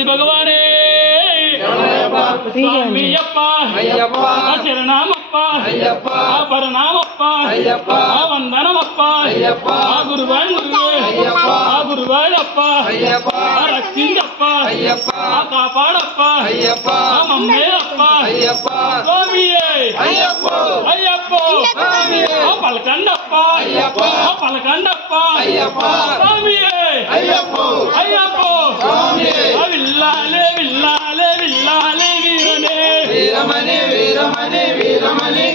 గణపతి భగవానే స్వామియప్ప శరణమప్ప పరనామప్ప వందనమప్ప గురువాయప్ప రక్షించప్ప కాపాడప్ప మమ్మేయప్ప స్వామియే అయ్యప్ప పలకండప్ప స్వామియే అయ్యప్ప విల్లాలే విల్లాలే విల్లాలే వీరనే వీరమణి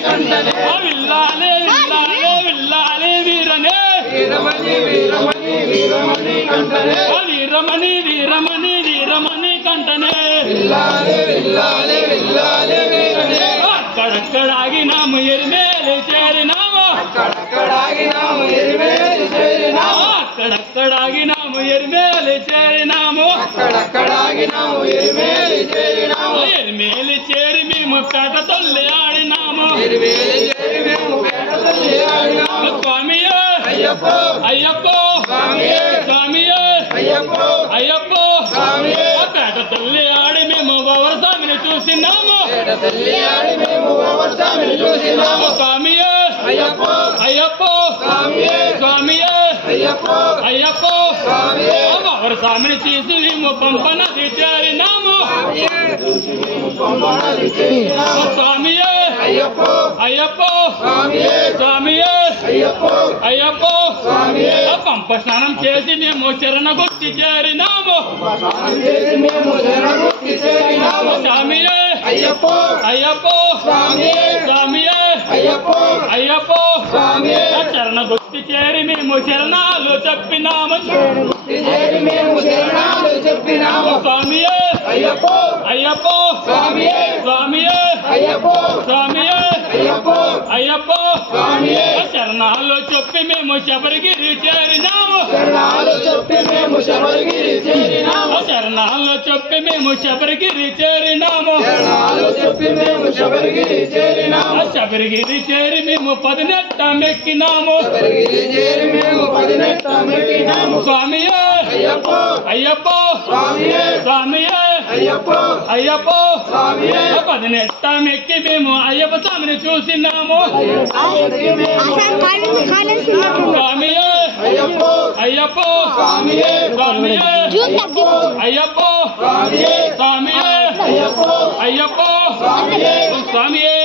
కంఠనే విల్లాలే విల్లాలే విల్లాలే వీరనే వీరమణి కంఠనే వీరమణి కంఠనే విల్లాలే విల్లాలే వీరనే అక్కడక్కడాగినాము ఎరిమేలి చేరినాము అక్కడక్కడాగినాము ఎరిమేలి చేరి మేము పేట తల్లి ఆడినాము స్వామియే అయ్యప్ప పేట తల్లి ఆడి మేము స్వామిని చూసినాము స్వామియే అయ్యప్ప స్వామిని తీసి మేము పంపనది చేరినాము స్వామియే అయ్యప్ప పంప స్నానం చేసి మేము శరణగొట్టి చేరినాము స్వామియే అయ్యప్ప శరణగొట్టి చేరి మేము శరణాలు చెప్పినాము స్వామియే అయ్యప్ప శరణాలు చెప్పి మేము శబరిగిరి చేరినాము శరణాలు చెప్పి మేము శబరిగిరి చేరి మేము 18 మెక్కినాము స్వామియే అయ్యప్ప 18 మెక్కి మేము అయ్యప్ప స్వామిని చూసినాము స్వామియే అయ్యప్ప స్వామియే